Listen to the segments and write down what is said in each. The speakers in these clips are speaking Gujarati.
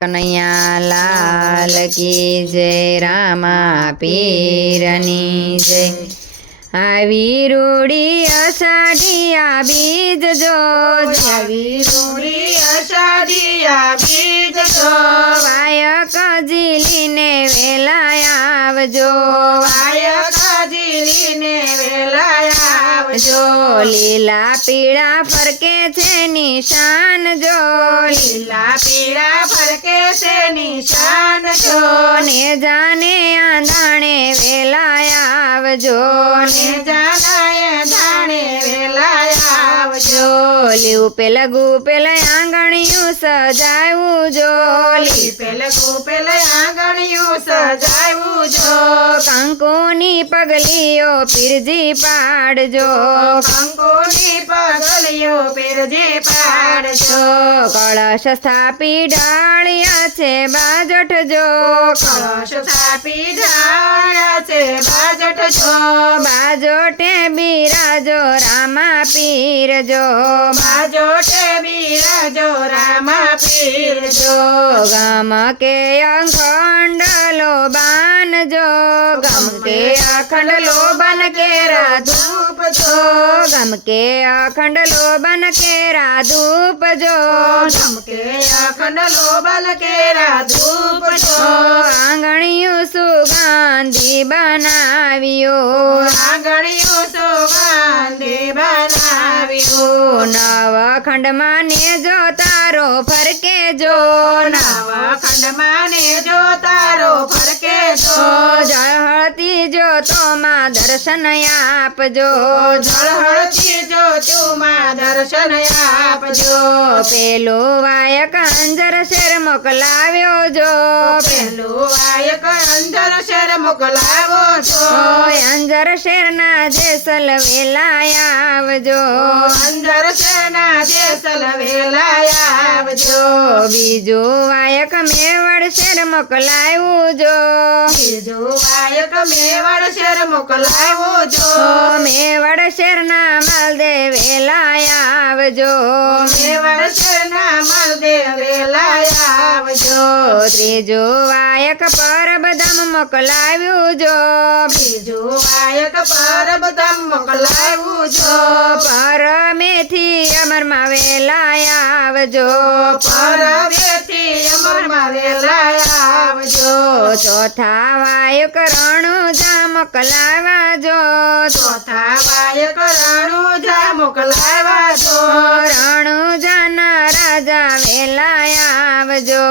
કનૈયા લાલ કી જય રામા પીરની જય। આવી રૂડી અષાઢિયા બીજ જો આવી રૂડી અષાઢિયા બીજ જો વાયક જીલીને વેલા આવજો વાયક જીલીને વેલા આવજો લીલા પીળા ફરકે છે નિશાન જો લીલા પીળા ફરકે છે નિશાન જો ને જાને આંધાણે વેલા આવજો ને જાનાએ જાણે વેલા આવજો લીપે લગુ પેલે આંગણિયું સજાવ્યું જો લીપેલ ગોપેલ આંગણિયું સજાવ્યું જો કંકુની પગલીઓ પીરજી પાડજો કંકોની પગલીઓ પીરજી પાડજો કળશ સ્થાપી ડાળિયા છે બાજટ જો કળશ સ્થાપી ઢાળ્યા છે બાજટ જો બાજોટે બિરાજો રામા પીર જો બાજોટે બિરાજો રામા પીર જો ગમ કે અખંડલો બાનજો ગમ કે અખંડલો બન કેરા ધૂપ જો ગમ કે અખંડલો બન કેરા ધૂપ જો ધમકે અખંડ લોબલ કેરા ધૂપ જો આંગણિયું સુગંધી બનાવ્યું આંગણિયું સુગંધી બનાવ્યું નવખંડમાં ને જો તારો ફરકે જો નવખંડમાં ને જો તારો ફરકે જો જળહળતી જો તો માં દર્શન આપજો જળહળતી જો તુમાં દર્શન આપજો પેલું વાયક અંજર શેર મોકલાવ્યો જો પેલું વાયક અંજર શેર મોકલાવો છો અંજર શેરના જેસલ વેલા આવજો અંજર શેરના જેસલ વેલા આવજો બીજું વાયક મેવડ શેર મોકલાવ્યું જો બીજું વાયક મેવાડ શેર મોકલાવો જો મેવડ શેરના માલદે વેલા આવજો મેવાડ શેરના મલદેવ વેલા આવજો ત્રીજું વાયક પરબધામ મોકલાવ્યું જો બીજું વાયક પરબધામ મોકલાવું જો પરમેથી અમરમાં વેલા આવજો પરવેથી અમરમાં વેલા આવજો ચોથા વાયક રણુજા મોકલાવા જો ચોથા વાયક રણુજા મોકલાવા જો રણુજાના રાજા વેલા આવજો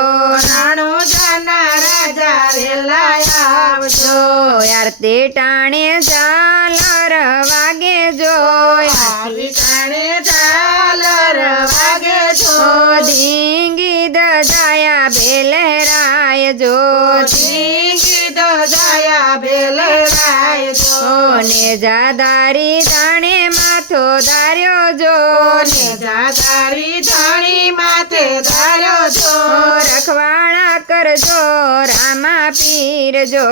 રણુજાના રાજા વેલા આવજો આરતી ટાણે ઝાલર વાગે જો આવી કાણે ઝાલર વાગે જો ધીંગી દજાયા બેલરાય જો ધીંગી દજાયા બેલરાય જો ને જાદારી દાણે માથો ધાર્યો જો ને જાદારી ધાણી માથે ધાર્યો જો રખવાળા કરજો રામા પીર જો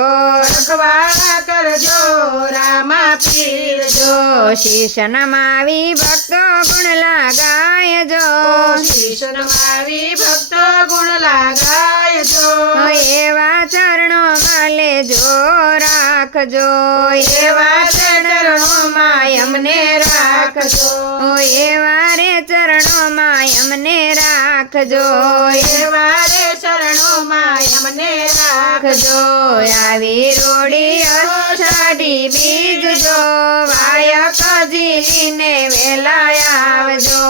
રખવાળા કરજો રામા પીર જો શીશ નમાવી ભક્તો ગુણ લાગાય જો શીશન માવી ભક્તો ગુણ લાગાય જો એવા ચરણો માલે જો રાખજો એવા ચરણોમાં અમને રાખજો એવા રે ચરણોમાં અમને રાખજો એવા રે ચરણોમાં અમને રાખજો આવી રોડી અષાઢી બીજ જો વાયક જીલીને વેલા આવજો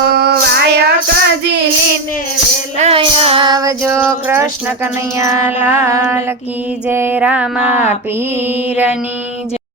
વાયક જીલીને વેલા આવજો। કૃષ્ણ કનૈયા લાલ કી જય રામા પીરની જય।